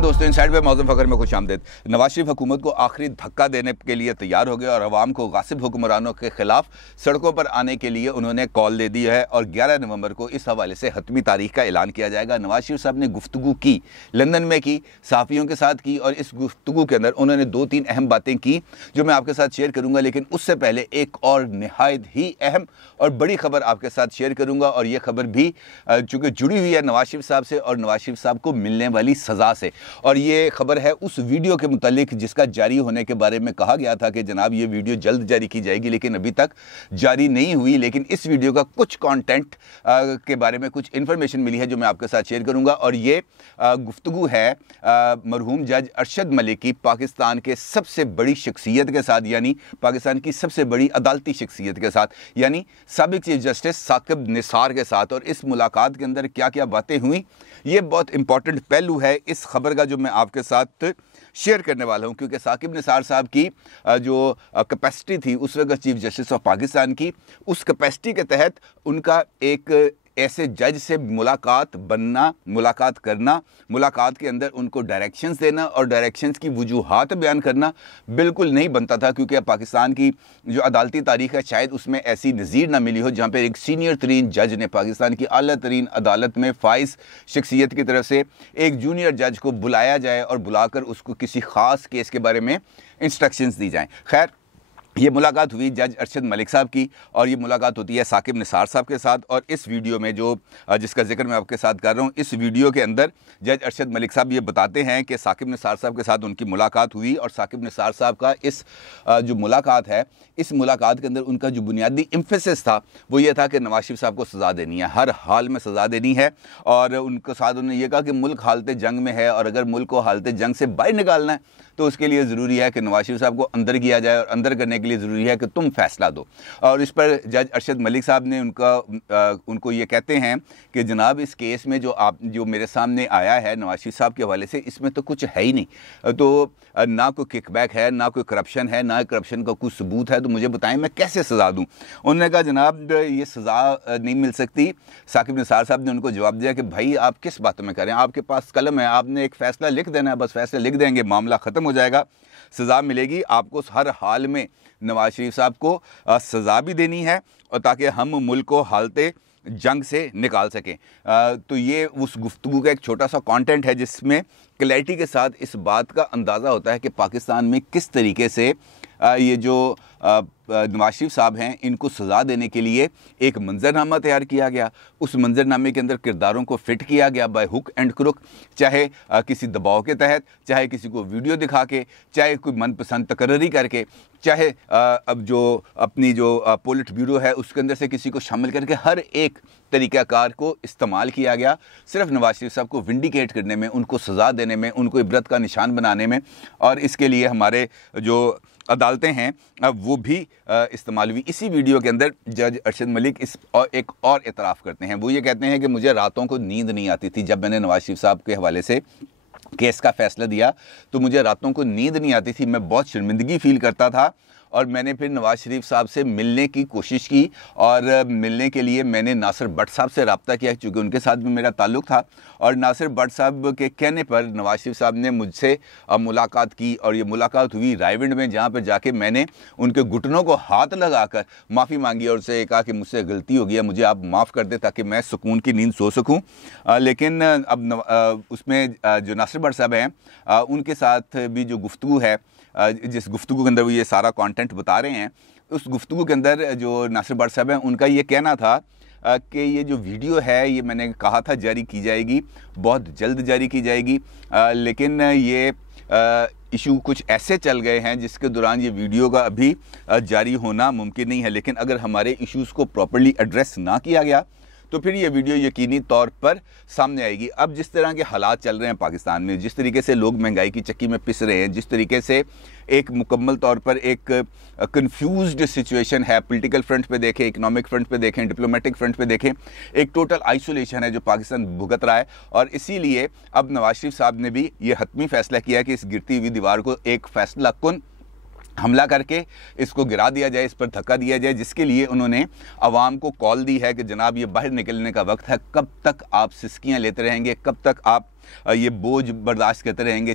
अस्सलाम दोस्तों, इनसाइड पे मौजूद फ़खर में खुशामदीद। नवाज शरीफ हुकूमत को आखिरी धक्का देने के लिए तैयार हो गए और अवाम को गासिब हुक्मरानों के खिलाफ सड़कों पर आने के लिए उन्होंने कॉल दे दी है और 11 नवंबर को इस हवाले से हतमी तारीख का ऐलान किया जाएगा। नवाज शरीफ साहब ने गुफ्तगू की, लंदन में की, सहाफ़ियों के साथ की और इस गुफ्तगू के अंदर उन्होंने 2-3 अहम बातें की जो मैं आपके साथ शेयर करूँगा। लेकिन उससे पहले एक और नहायत ही अहम और बड़ी खबर आपके साथ शेयर करूँगा और ये खबर भी चूँकि जुड़ी हुई है नवाज शरीफ साहब से और नवाज शरीफ साहब को मिलने वाली सज़ा से। और ये खबर है उस वीडियो के मुतालिक जिसका जारी होने के बारे में कहा गया था कि जनाब ये वीडियो जल्द जारी की जाएगी, लेकिन अभी तक जारी नहीं हुई। लेकिन इस वीडियो का कुछ कंटेंट के बारे में कुछ इन्फॉर्मेशन मिली है जो मैं आपके साथ शेयर करूंगा। और ये गुफ्तगू है मरहूम जज अरशद मलिक की पाकिस्तान के सबसे बड़ी शख्सियत के साथ, यानी पाकिस्तान की सबसे बड़ी अदालती शख्सियत के साथ, यानी साबिक चीफ जस्टिस साकिब निसार के साथ। और इस मुलाकात के अंदर क्या क्या बातें हुई, ये बहुत इंपॉर्टेंट पहलू है इस खबर का जो मैं आपके साथ शेयर करने वाला हूं। क्योंकि साकिब निसार साहब की जो कैपेसिटी थी उस वक्त चीफ जस्टिस ऑफ पाकिस्तान की, उस कैपेसिटी के तहत उनका एक ऐसे जज से मुलाकात बनना, मुलाकात करना, मुलाकात के अंदर उनको डायरेक्शंस देना और डायरेक्शंस की वजूहात बयान करना बिल्कुल नहीं बनता था। क्योंकि अब पाकिस्तान की जो अदालती तारीख है शायद उसमें ऐसी नज़ीर ना मिली हो जहाँ पर एक सीनियर तरीन जज ने पाकिस्तान की आला तरीन अदालत में फाइज शख्सियत की तरफ से एक जूनियर जज को बुलाया जाए और बुलाकर उसको किसी ख़ास केस के बारे में इंस्ट्रक्शंस दी जाएँ। खैर, ये मुलाकात हुई जज अरशद मलिक साहब की और ये मुलाकात होती है साकिब निसार साहब के साथ। और इस वीडियो में जो जिसका जिक्र मैं आपके साथ कर रहा हूँ, इस वीडियो के अंदर जज अरशद मलिक साहब ये बताते हैं कि साकिब निसार साहब के साथ उनकी मुलाकात हुई और साकिब निसार साहब का इस जो मुलाकात है, इस मुलाकात के अंदर उनका जो बुनियादी एम्फेसिस था वो ये था कि नवाज शरीफ साहब को सज़ा देनी है, हर हाल में सज़ा देनी है। और उनके साथ उन्होंने ये कहा कि मुल्क हालत जंग में है और अगर मुल्क को हालत जंग से बाहर निकालना है तो उसके लिए ज़रूरी है कि नवाज शरीफ साहब को अंदर किया जाए और अंदर करने के लिए ज़रूरी है कि तुम फैसला दो। और इस पर जज अरशद मलिक साहब ने उनको ये कहते हैं कि जनाब इस केस में जो मेरे सामने आया है नवाज शरीफ साहब के हवाले से, इसमें तो कुछ है ही नहीं, तो ना कोई किकबैक है, ना कोई करप्शन है, ना करप्शन का कोई सबूत है, तो मुझे बताएं मैं कैसे सज़ा दूँ। उन्होंने कहा जनाब ये सज़ा नहीं मिल सकती। साकिब निसार साहब ने उनको जवाब दिया कि भाई आप किस बातों में करें, आपके पास कलम है, आपने एक फ़ैसला लिख देना है, बस फैसला लिख देंगे, मामला ख़त्म हो जाएगा, सज़ा मिलेगी आपको। हर हाल में नवाज शरीफ साहब को सज़ा भी देनी है और ताकि हम मुल्क को हालते जंग से निकाल सकें। तो ये उस गुफ्तगू का एक छोटा सा कंटेंट है जिसमें क्लैरिटी के साथ इस बात का अंदाज़ा होता है कि पाकिस्तान में किस तरीके से ये जो नवाज शरीफ साहब हैं इनको सज़ा देने के लिए एक मंजरनामा तैयार किया गया। उस मंजरनामे के अंदर किरदारों को फिट किया गया बाय हुक एंड क्रुक, चाहे किसी दबाव के तहत, चाहे किसी को वीडियो दिखा के, चाहे कोई मनपसंद तकर्री करके, चाहे अब जो अपनी जो पोलिट ब्यूरो है उसके अंदर से किसी को शामिल करके, हर एक तरीक़ाकार को इस्तेमाल किया गया सिर्फ नवाज शरीफ साहब को विंडिकेट करने में, उनको सज़ा देने में, उनको इबरत का निशान बनाने में। और इसके लिए हमारे जो अदालतें हैं वो भी इस्तेमाल हुई। इसी वीडियो के अंदर जज अरशद मलिक एक और एतराफ़ करते हैं। वो ये कहते हैं कि मुझे रातों को नींद नहीं आती थी। जब मैंने नवाज शरीफ साहब के हवाले से केस का फ़ैसला दिया तो मुझे रातों को नींद नहीं आती थी, मैं बहुत शर्मिंदगी फ़ील करता था। और मैंने फिर नवाज शरीफ साहब से मिलने की कोशिश की और मिलने के लिए मैंने नासिर भट्ट साहब से रब्ता किया क्योंकि उनके साथ भी मेरा ताल्लुक़ था। और नासिर भट्ट साहब के कहने पर नवाज शरीफ साहब ने मुझसे मुलाकात की और ये मुलाकात हुई रायविंड में, जहाँ पर जाके मैंने उनके घुटनों को हाथ लगाकर माफ़ी मांगी और उनसे कहा कि मुझसे गलती हो गई, मुझे आप माफ़ कर दे ताकि मैं सुकून की नींद सो सकूँ। लेकिन अब उसमें जो नासिर भट्ट साहब हैं उनके साथ भी जो गुफ्तगू है, जिस गुफ्तगू के अंदर वो ये सारा कंटेंट बता रहे हैं, उस गुफ्तगू के अंदर जो नासिर भट्ट साहब हैं उनका ये कहना था कि ये जो वीडियो है ये मैंने कहा था जारी की जाएगी, बहुत जल्द जारी की जाएगी, लेकिन ये इशू कुछ ऐसे चल गए हैं जिसके दौरान ये वीडियो का अभी जारी होना मुमकिन नहीं है। लेकिन अगर हमारे इश्यूज़ को प्रॉपर्ली एड्रेस ना किया गया तो फिर ये वीडियो यकीनी तौर पर सामने आएगी। अब जिस तरह के हालात चल रहे हैं पाकिस्तान में, जिस तरीके से लोग महंगाई की चक्की में पिस रहे हैं, जिस तरीके से एक मुकम्मल तौर पर एक कंफ्यूज्ड सिचुएशन है, पॉलिटिकल फ्रंट पे देखें, इकोनॉमिक फ्रंट पे देखें, डिप्लोमेटिक फ्रंट पे देखें, एक टोटल आइसोलेशन है जो पाकिस्तान भुगत रहा है। और इसीलिए अब नवाज शरीफ साहब ने भी ये हतमी फ़ैसला किया कि इस गिरती हुई दीवार को एक फ़ैसला कुन हमला करके इसको गिरा दिया जाए, इस पर धक्का दिया जाए, जिसके लिए उन्होंने आवाम को कॉल दी है कि जनाब ये बाहर निकलने का वक्त है। कब तक आप सिसकियाँ लेते रहेंगे, कब तक आप ये बोझ बर्दाश्त करते रहेंगे,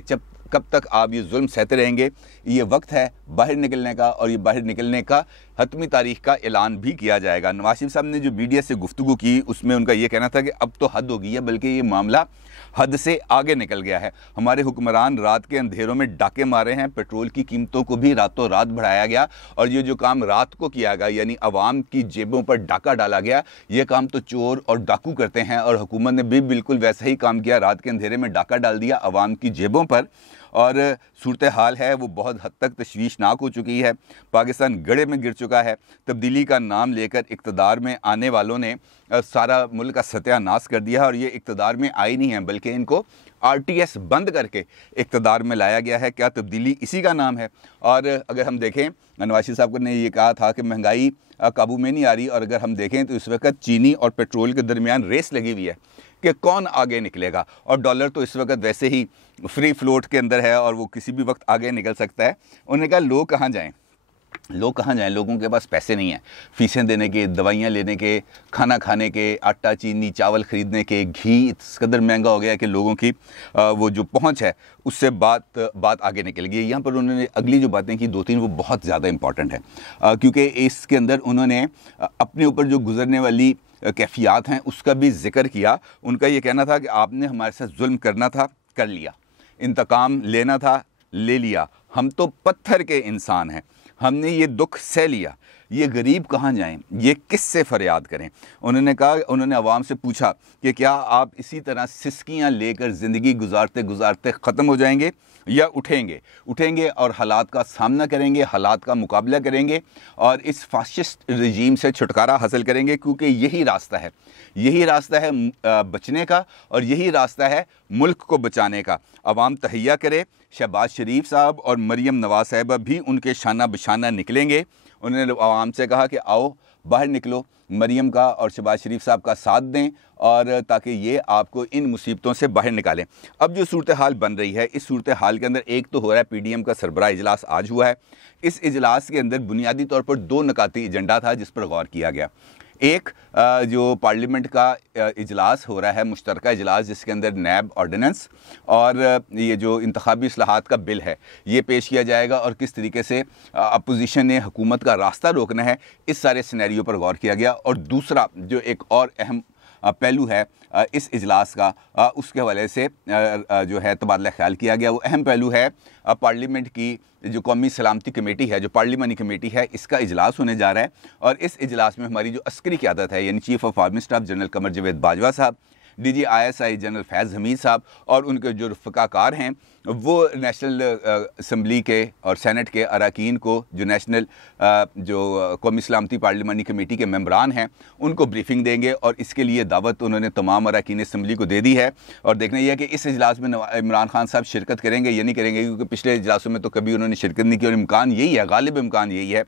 कब तक आप ये जुल्म सहते रहेंगे। ये वक्त है बाहर निकलने का, और ये बाहर निकलने का हतमी तारीख का ऐलान भी किया जाएगा। नवाज शरीफ साहब ने जो मीडिया से गुफ्तगू की उसमें उनका ये कहना था कि अब तो हद हो गई है, बल्कि ये मामला हद से आगे निकल गया है। हमारे हुक्मरान रात के अंधेरों में डाके मारे हैं, पेट्रोल की कीमतों को भी रातों रात बढ़ाया गया, और ये जो काम रात को किया गया यानी अवाम की जेबों पर डाका डाला गया, ये काम तो चोर और डाकू करते हैं, और हुकूमत ने भी बिल्कुल वैसा ही काम किया, रात के अंधेरे में डाका डाल दिया अवाम की जेबों पर। और सूरत हाल है वो बहुत हद तक तशवीशनाक हो चुकी है। पाकिस्तान गड़े में गिर चुका है। तब्दीली का नाम लेकर इक़्तिदार में आने वालों ने सारा मुल्क का सत्यानाश कर दिया है, और ये इक़्तिदार में आई नहीं है बल्कि इनको RTS बंद करके इक़्तिदार में लाया गया है। क्या तब्दीली इसी का नाम है? और अगर हम देखें, नवाज शरीफ साहब ने ये कहा था कि महंगाई काबू में नहीं आ रही, और अगर हम देखें तो इस वक्त चीनी और पेट्रोल के दरमियान रेस लगी हुई है कि कौन आगे निकलेगा, और डॉलर तो इस वक्त वैसे ही फ्री फ्लोट के अंदर है और वो किसी भी वक्त आगे निकल सकता है। उन्होंने कहा लोग कहाँ जाएं, लोगों के पास पैसे नहीं हैं फ़ीसें देने के, दवाइयाँ लेने के, खाना खाने के, आटा चीनी चावल ख़रीदने के, घी इस कदर महंगा हो गया है कि लोगों की वो जो पहुँच है उससे बात आगे निकल गई है। यहाँ पर उन्होंने अगली जो बातें की 2-3 वो बहुत ज़्यादा इंपॉर्टेंट है, क्योंकि इसके अंदर उन्होंने अपने ऊपर जो गुजरने वाली कैफियत हैं उसका भी जिक्र किया। उनका ये कहना था कि आपने हमारे साथ जुल्म करना था, कर लिया, इंतकाम लेना था, ले लिया, हम तो पत्थर के इंसान हैं, हमने ये दुख सह लिया, ये गरीब कहाँ जाएं, ये किससे फरियाद करें। उन्होंने कहा, उन्होंने अवाम से पूछा कि क्या आप इसी तरह सिसकियाँ लेकर ज़िंदगी गुजारते गुजारते ख़त्म हो जाएंगे या उठेंगे और हालात का सामना करेंगे, हालात का मुकाबला करेंगे और इस फाशिस्ट रजीम से छुटकारा हासिल करेंगे, क्योंकि यही रास्ता है बचने का, और यही रास्ता है मुल्क को बचाने का। अवाम तहैया करे, शहबाज शरीफ साहब और मरीम नवाज़ साहिबा भी उनके शाना बशाना निकलेंगे। उन्होंने आवाम से कहा कि आओ बाहर निकलो, मरीम का और शहबाज शरीफ साहब का साथ दें, और ताकि ये आपको इन मुसीबतों से बाहर निकालें। अब जो सूरत हाल बन रही है, इस सूरत हाल के अंदर एक तो हो रहा है PDM का सरबराह इजलास आज हुआ है। इस इजलास के अंदर बुनियादी तौर पर 2 नकाती एजेंडा था जिस पर गौर किया गया। एक जो पार्लियामेंट का इजलास हो रहा है, मुश्तरका इजलास, जिसके अंदर नैब ऑर्डिनेंस और ये जो इंतखाबी इस्लाहात का बिल है ये पेश किया जाएगा, और किस तरीके से अपोजिशन ने हुकूमत का रास्ता रोकना है, इस सारे सिनेरियो पर गौर किया गया। और दूसरा जो एक और अहम पहलू है इस इजलास का, उसके हवाले से जो है तबादला ख्याल किया गया। वो अहम पहलू है पार्लियामेंट की जो कौमी सलामती कमेटी है, जो पार्लियामानी कमेटी है, इसका इजलास होने जा रहा है। और इस इजलास में हमारी जो अस्करी क़यादत है यानी chief of army staff general Qamar Javed Bajwa साहब, DG ISI general Faiz Hameed साहब और उनके जो रफ़काकार हैं वो नेशनल असम्बली के और सेनेट के अरकान को, जो नेशनल जो कौमी सलामती पार्लियामानी कमेटी के मेंबरान हैं, उनको ब्रीफिंग देंगे। और इसके लिए दावत उन्होंने तमाम अरकान असम्बली को दे दी है। और देखना यह है कि इस इजलास में इमरान खान साहब शिरकत करेंगे या नहीं करेंगे, क्योंकि पिछले इजलासों में तो कभी उन्होंने शिरकत नहीं की, और इम्कान यही है, गालिब इम्कान यही है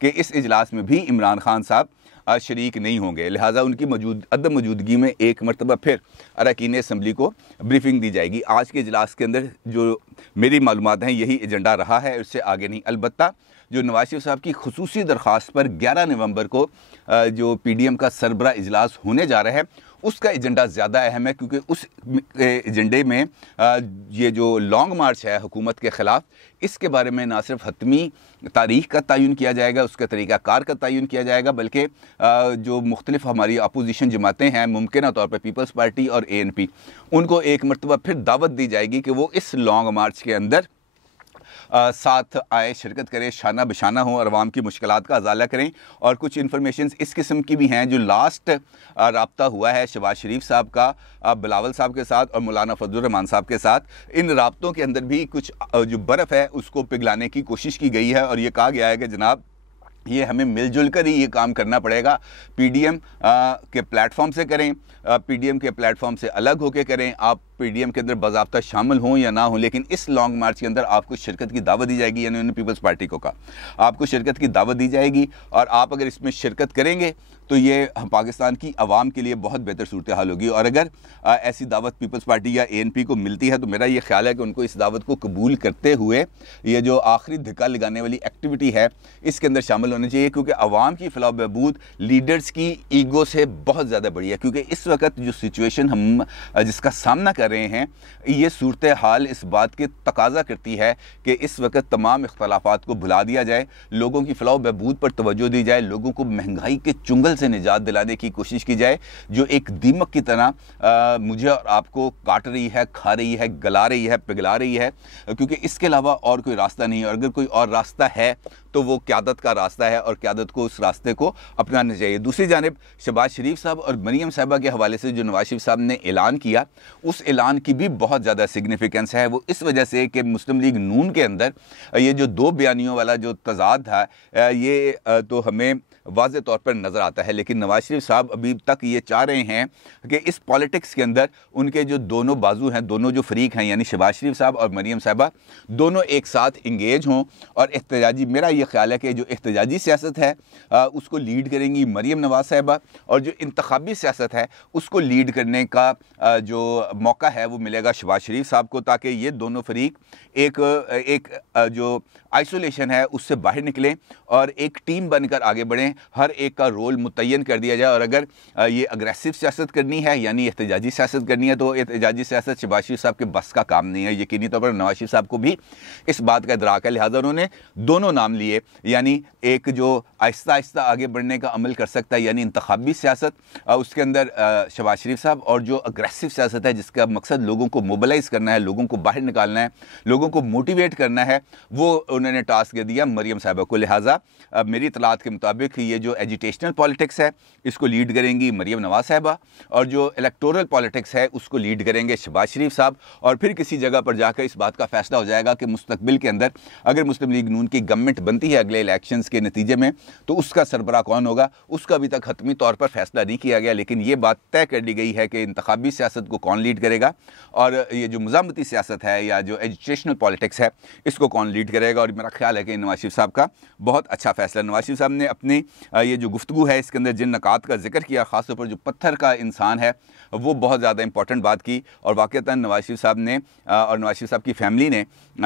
कि इस इजलास में भी इमरान खान साहब शरीक नहीं होंगे। लिहाजा उनकी अदम मौजूदगी में एक मरतबा फिर अरकान असम्बली को ब्रीफिंग दी जाएगी। आज के इजलास के अंदर जो मेरी मालूमात हैं यही एजेंडा रहा है, उससे आगे नहीं। अलबत्ता जो नवाज शरीफ साहब की खुसूसी दरख्वास्त पर 11 नवंबर को जो PDM का सरबराह इजलास होने जा रहा है उसका एजेंडा ज़्यादा अहम है, क्योंकि उस एजेंडे में ये जो लॉन्ग मार्च है हुकूमत के ख़िलाफ़, इसके बारे में ना सिर्फ हतमी तारीख़ का तयन किया जाएगा, उसका तरीक़ाकार का तयन किया जाएगा, बल्कि जो मुख्तलिफ हमारी अपोजिशन जमातें हैं, मुमकिन तौर पर पीपल्स पार्टी और ANP, उनको एक मरतबा फिर दावत दी जाएगी कि वो इस लॉन्ग मार्च के अंदर साथ आए, शिरकत करें, शाना बशाना हो और अवाम की मुश्किलात का अजाला करें। और कुछ इन्फॉर्मेशन इस किस्म की भी हैं। जो लास्ट राब्ता हुआ है शहबाज शरीफ साहब का बिलावल साहब के साथ और मौलाना फजलुर रहमान साहब के साथ, इन राब्तों के अंदर भी कुछ जो बर्फ़ है उसको पिघलाने की कोशिश की गई है, और ये कहा गया है कि जनाब ये हमें मिलजुल कर ही ये काम करना पड़ेगा। PDM के प्लेटफॉर्म से करें, PDM के प्लेटफॉर्म से अलग होकर करें, आप PDM के अंदर बाज़ाब्ता शामिल हों या ना हों, लेकिन इस लॉन्ग मार्च के अंदर आपको शिरकत की दावत दी जाएगी। यानी उन्होंने पीपल्स पार्टी को कहा आपको शिरकत की दावत दी जाएगी और आप अगर इसमें शिरकत करेंगे तो ये पाकिस्तान की आवाम के लिए बहुत बेहतर सूरत हाल होगी। और अगर ऐसी दावत पीपल्स पार्टी या ANP को मिलती है तो मेरा ये ख्याल है कि उनको इस दावत को कबूल करते हुए ये जो आखिरी धक्का लगाने वाली एक्टिविटी है इसके अंदर शामिल होने चाहिए, क्योंकि आवाम की फलाह बहबूद लीडर्स की ईगो से बहुत ज़्यादा बड़ी है। क्योंकि इस वक्त जो सिचुएशन हम जिसका सामना कर रहे हैं ये सूरत हाल इस बात के तकाजा करती है कि इस वक्त तमाम इख्तलाफात को भुला दिया जाए, लोगों की फलाह बहबूद पर तवज्जो दी जाए, लोगों को महंगाई के चुंगल से निजात दिलाने की कोशिश की जाए जो एक दीमक की तरह मुझे और आपको काट रही है, खा रही है, गला रही है, पिघला रही है, क्योंकि इसके अलावा और कोई रास्ता नहीं है। और अगर कोई और रास्ता है तो वो क़यादत का रास्ता है और क़यादत को उस रास्ते को अपनाना चाहिए। दूसरी जानिब शहबाज शरीफ साहब और मरीम साहिबा के हवाले से जो नवाज शरीफ साहब ने ऐलान किया उस ऐलान की भी बहुत ज़्यादा सिग्निफिकेंस है। वो इस वजह से कि मुस्लिम लीग नून के अंदर ये जो दो बयानियों वाला जो तजाद था ये तो हमें वाज़े तौर पर नज़र आता है, लेकिन नवाज शरीफ साहब अभी तक ये चाह रहे हैं कि इस पॉलिटिक्स के अंदर उनके जो दोनों बाजू हैं, दोनों जो फरीक हैं यानी शहबाज शरीफ साहब और मरीम साहिबा दोनों एक साथ इंगेज हों और एहतजाजी, मेरा ये ख्याल है कि जो एहतजाजी सियासत है उसको लीड करेंगी मरीम नवाज साहिबा और जो इंतखाबी सियासत है उसको लीड करने का जो मौका है वो मिलेगा शहबाज शरीफ साहब को, ताकि ये दोनों फरीक एक जो आइसोलेशन है उससे बाहर निकलें और एक टीम बनकर आगे बढ़ें, हर एक का रोल मुतय्यन कर दिया जाए। और अगर ये अग्रेसिव सियासत करनी है यानी एहतजाजी सियासत करनी है तो एहतजाजी सियासत शहबाज शरीफ साहब के बस का काम नहीं है। यकीनी तौर पर नवाज शरीफ साहब को भी इस बात का इदराक है, लिहाजा उन्होंने दोनों नाम लिए, यानी एक जो आहिस्ता आहिस्ता आगे बढ़ने का अमल कर सकता है यानी इंतखाबी सियासत, उसके अंदर शहबाज शरीफ साहब, और जो अग्रेसिव सियासत है जिसका मकसद लोगों को मोबिलाइज़ करना है, लोगों को बाहर निकालना है, लोगों को मोटिवेट करना है, वो उन्होंने टास्क दे दिया मरीम साहिबा को। लिहाजा मेरी इतलात के मुताबिक ये जो एजिटेशनल पॉलिटिक्स है इसको लीड करेंगी मरीम नवाज साहिबा और जो इलेक्टोरल पॉलिटिक्स है उसको लीड करेंगे शहबाज शरीफ साहब। और फिर किसी जगह पर जाकर इस बात का फैसला हो जाएगा कि मुस्तकबिल के अंदर अगर मुस्लिम लीग नून की गवर्नमेंट बनती है अगले इलेक्शंस के नतीजे में तो उसका सरबराह कौन होगा, उसका अभी तक हतमी तौर पर फैसला नहीं किया गया, लेकिन ये बात तय कर ली गई है कि इंतखाबी सियासत को कौन लीड करेगा और ये जो मुज़ामती सियासत है या जो एजुकेशनल पॉलिटिक्स है इसको कौन लीड करेगा। और मेरा ख्याल है कि नवाज शरीफ साहब का बहुत अच्छा फैसला। नवाज शरीफ साहब ने अपनी ये जो गुफ्तगू है इसके अंदर जिन नकात का जिक्र किया, ख़ासतौर पर जो पत्थर का इंसान है वो बहुत ज़्यादा इंपॉर्टेंट बात की और वाक़ईतन नवाज शरीफ साहब ने और नवाज शरीफ साहब की फैमिली ने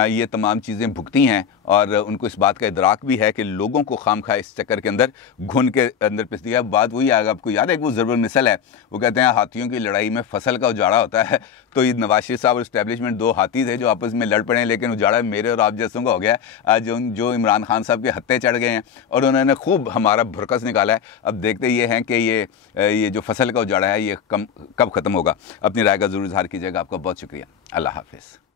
ये तमाम चीज़ें भुगती हैं और उनको इस बात का इदराक भी है कि लोगों को खामखा इस चक्कर के अंदर घुन के अंदर पिस दिया। बात वही आएगा, आपको याद है कि वो ज़रूर मिसल है, वो कहते हैं हाथियों की लड़ाई में फसल का उजाड़ा होता है, तो ये नवाज शरीफ साहब और इस्टेब्लिशमेंट दो हाथी थे जो आपस में लड़ पड़े, लेकिन उजाड़ा मेरे और आप जैसों का हो गया जो इमरान खान साहब के हत्थे चढ़ गए हैं और उन्होंने खूब हमारा भुरकस निकाला है। अब देखते ये हैं कि ये जो फसल का उजाड़ा है ये कब ख़त्म होगा। अपनी राय का ज़रूर इज़हार कीजिएगा। आपका बहुत शुक्रिया। अल्लाह हाफ़िज़।